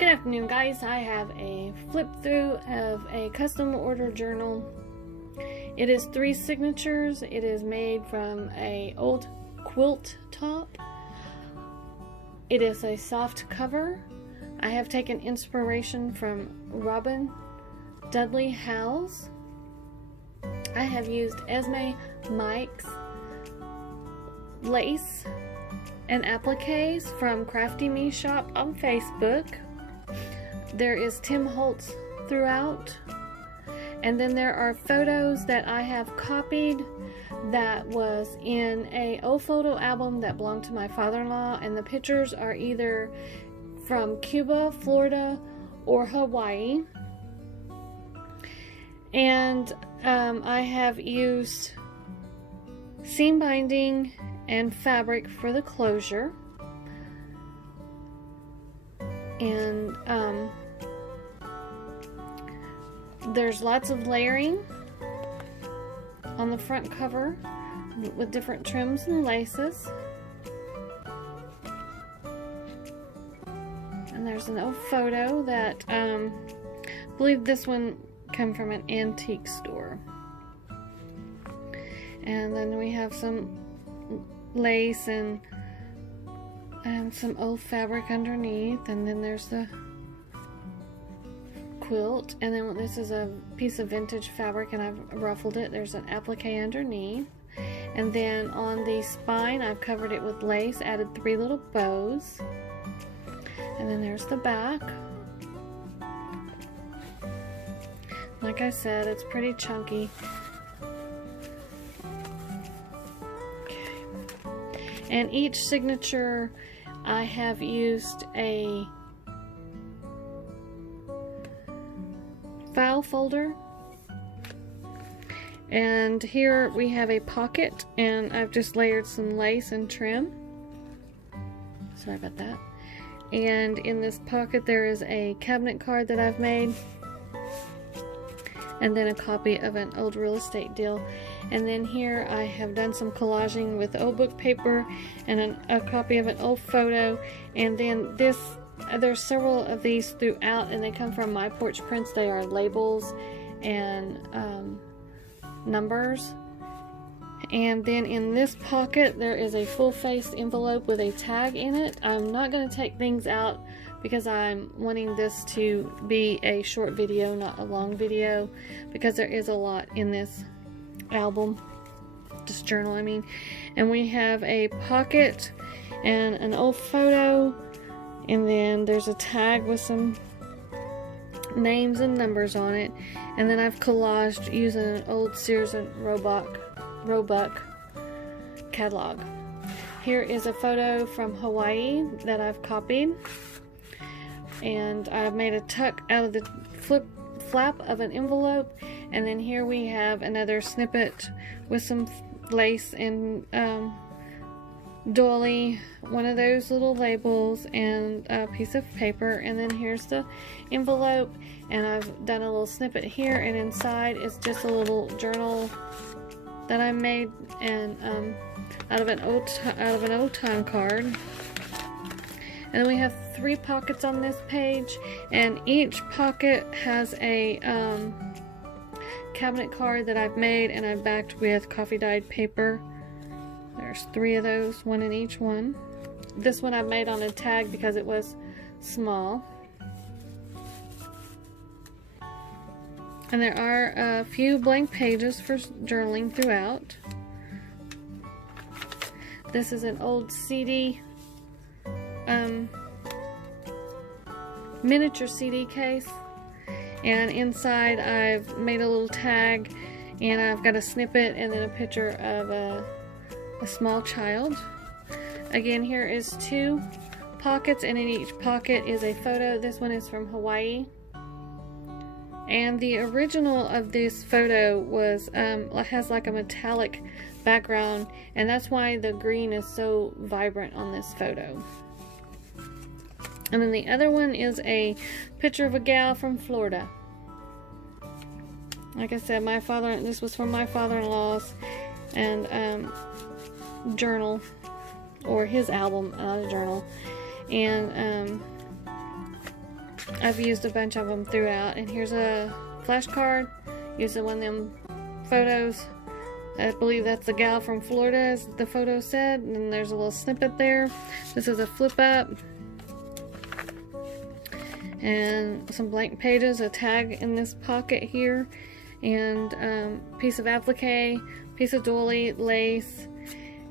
Good afternoon, guys. I have a flip through of a custom order journal. It is 3 signatures. It is made from an old quilt top. It is a soft cover. I have taken inspiration from Robin Dudley Howes. I have used Esme Mike's lace and appliques from Crafty Me Shop on Facebook. There is Tim Holtz throughout, and then there are photos that I have copied that was in a old photo album that belonged to my father-in-law, and the pictures are either from Cuba, Florida, or Hawaii. And I have used seam binding and fabric for the closure, and there's lots of layering on the front cover with different trims and laces, and there's an old photo that I believe this one came from an antique store, and then we have some lace and some old fabric underneath, and then there's the quilt, and then this is a piece of vintage fabric and I've ruffled it. There's an applique underneath, and then on the spine I've covered it with lace, added 3 little bows, and then there's the back. Like I said, it's pretty chunky. And each signature I have used a file folder, and here we have a pocket, and I've just layered some lace and trim. Sorry about that. And in this pocket there is a cabinet card that I've made, and then a copy of an old real estate deal. And then here I have done some collaging with old book paper and a copy of an old photo. And then there's several of these throughout, and they come from My Porch Prints. They are labels and numbers. And then in this pocket there is a full-faced envelope with a tag in it. I'm not going to take things out because I'm wanting this to be a short video, not a long video, because there is a lot in this album, this journal I mean. And we have a pocket and an old photo, and then there's a tag with some names and numbers on it, and then I've collaged using an old Sears and Roebuck catalog. Here is a photo from Hawaii that I've copied, and I've made a tuck out of the flap of an envelope. And then here we have another snippet with some lace and doily, one of those little labels, and a piece of paper. And then here's the envelope, and I've done a little snippet here, and inside is just a little journal that I made and out of an old time card. And then we have 3 pockets on this page, and each pocket has a cabinet card that I've made and I've backed with coffee dyed paper. There's 3 of those, 1 in each one. This one I've made on a tag because it was small. And there are a few blank pages for journaling throughout. This is an old CD, miniature CD case, and inside I've made a little tag, and I've got a snippet and then a picture of a small child. Again, here is 2 pockets, and in each pocket is a photo. This one is from Hawaii, and the original of this photo was has like a metallic background, and that's why the green is so vibrant on this photo. And then the other one is a picture of a gal from Florida. Like I said, this was from my father-in-law's and journal, or his album, not a journal. And I've used a bunch of them throughout. And here's a flashcard using one of them photos. I believe that's the gal from Florida, as the photo said. And there's a little snippet there. This is a flip up. And some blank pages, a tag in this pocket here, and piece of applique, piece of doily, lace.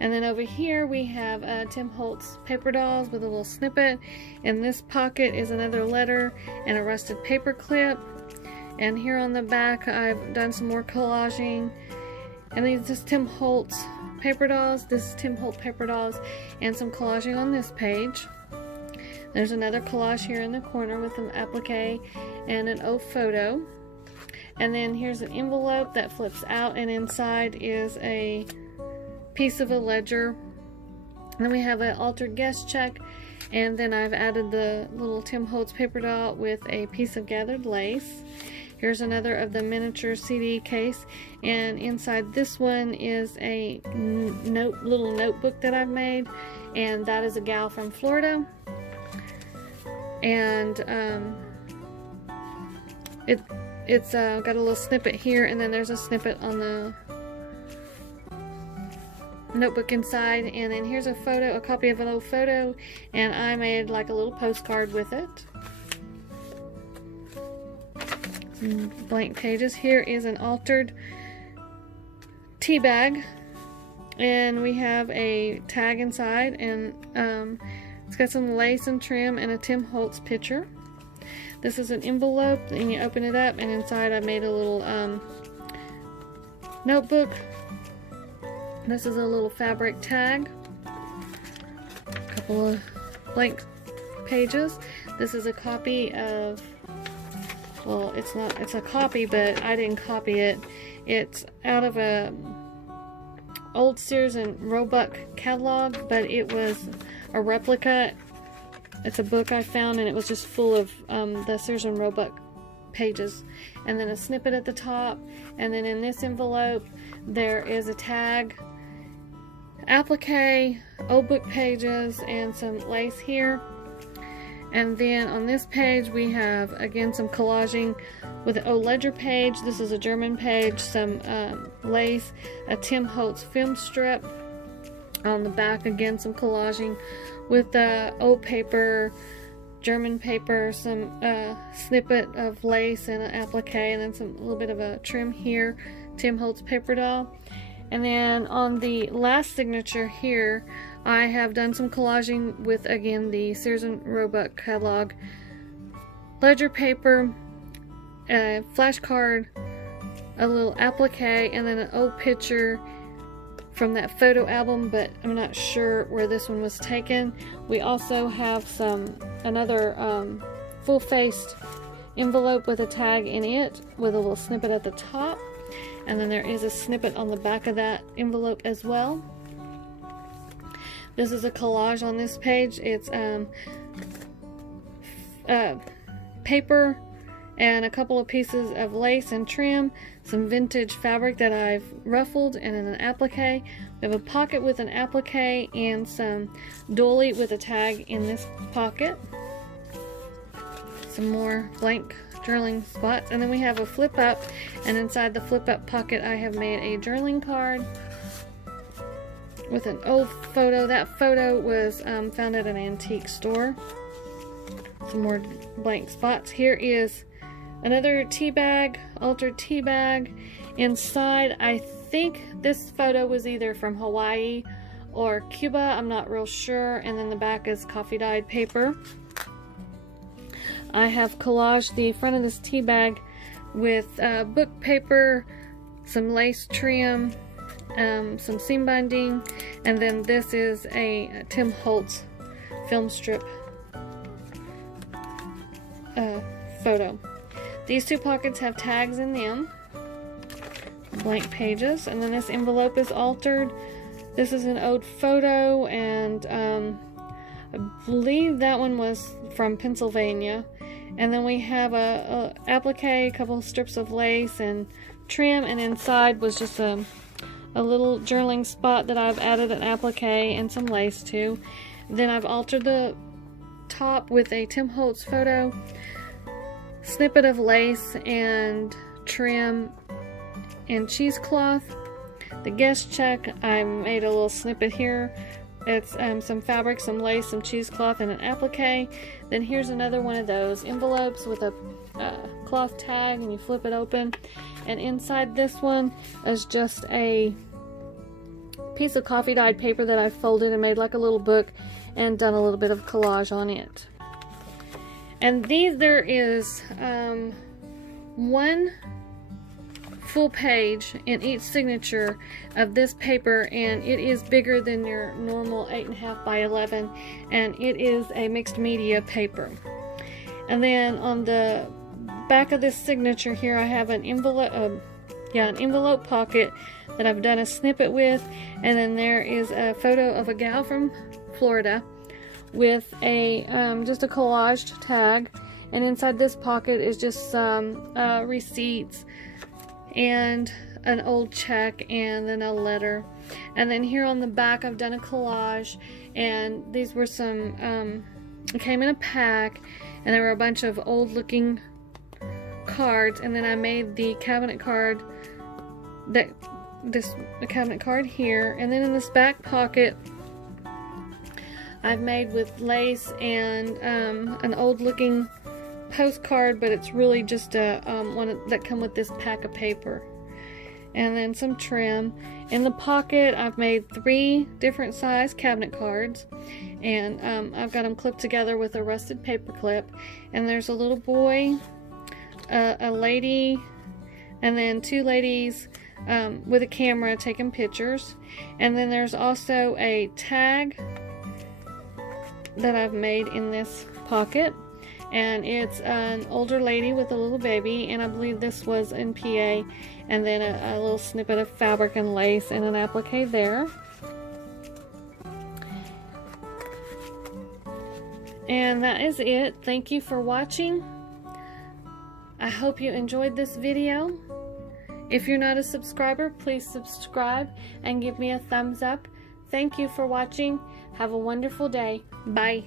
And then over here we have Tim Holtz paper dolls with a little snippet. In this pocket is another letter and a rusted paper clip. And here on the back I've done some more collaging. And these is Tim Holtz paper dolls. This is Tim Holtz paper dolls and some collaging on this page. There's another collage here in the corner with an applique and an O photo. And then here's an envelope that flips out, and inside is a piece of a ledger. And then we have an altered guest check, and then I've added the little Tim Holtz paper doll with a piece of gathered lace. Here's another of the miniature CD case, and inside this one is a little notebook that I've made, and that is a gal from Florida. And it's got a little snippet here, and then there's a snippet on the notebook inside. And then here's a photo, a copy of an old photo, and I made like a little postcard with it. Some blank pages. Here is an altered tea bag, and we have a tag inside, and it's got some lace and trim and a Tim Holtz picture. This is an envelope, and you open it up, and inside I made a little notebook. This is a little fabric tag. A couple of blank pages. This is a copy of, well, it's a copy, but I didn't copy it. It's out of a old Sears and Roebuck catalog, but it was a replica. It's a book I found, and it was just full of the Sears and Roebuck pages, and then a snippet at the top. And then in this envelope there is a tag, applique, old book pages, and some lace here. And then on this page we have again some collaging with an old ledger page. This is a German page, some lace, a Tim Holtz film strip. On the back again some collaging with old paper, German paper, some snippet of lace and an applique, and then a little bit of a trim here, Tim Holtz paper doll. And then on the last signature here I have done some collaging with again the Sears and Roebuck catalog, ledger paper, a flashcard, a little applique, and then an old picture from that photo album, but I'm not sure where this one was taken. We also have another full-faced envelope with a tag in it with a little snippet at the top, and then there is a snippet on the back of that envelope as well. This is a collage on this page. It's paper and a couple of pieces of lace and trim, some vintage fabric that I've ruffled, and then an applique. We have a pocket with an applique and some doily with a tag in this pocket. Some more blank journaling spots, and then we have a flip up, and inside the flip up pocket I have made a journaling card with an old photo. That photo was found at an antique store. Some more blank spots. Here is another tea bag, altered tea bag. Inside, I think this photo was either from Hawaii or Cuba, I'm not real sure. And then the back is coffee dyed paper. I have collaged the front of this tea bag with book paper, some lace trim, some seam binding, and then this is a Tim Holtz film strip photo. These two pockets have tags in them, blank pages, and then this envelope is altered. This is an old photo, and I believe that one was from Pennsylvania. And then we have a applique, a couple of strips of lace and trim, and inside was just a little journaling spot that I've added an applique and some lace to. Then I've altered the top with a Tim Holtz photo, snippet of lace and trim and cheesecloth. The guest check, I made a little snippet here. It's some fabric, some lace, some cheesecloth, and an applique. Then here's another one of those envelopes with a cloth tag, and you flip it open. And inside this one is just a piece of coffee dyed paper that I folded and made like a little book and done a little bit of collage on it. And there is one full page in each signature of this paper, and it is bigger than your normal 8.5 by 11, and it is a mixed media paper. And then on the back of this signature here, I have an envelope pocket that I've done a snippet with, and then there is a photo of a gal from Florida with a just a collaged tag, and inside this pocket is just some receipts and an old check and then a letter. And then here on the back I've done a collage, and these were some it came in a pack, and there were a bunch of old looking cards, and then I made the cabinet card the cabinet card here. And then in this back pocket I've made with lace and an old looking postcard, but it's really just a one that come with this pack of paper, and then some trim. In the pocket I've made 3 different size cabinet cards, and I've got them clipped together with a rusted paper clip. And there's a little boy, a lady, and then 2 ladies with a camera taking pictures. And then there's also a tag that I've made in this pocket, and it's an older lady with a little baby, and I believe this was in PA. And then a little snippet of fabric and lace and an applique there. And that is it. Thank you for watching. I hope you enjoyed this video. If you're not a subscriber, please subscribe and give me a thumbs up. Thank you for watching. Have a wonderful day. Bye.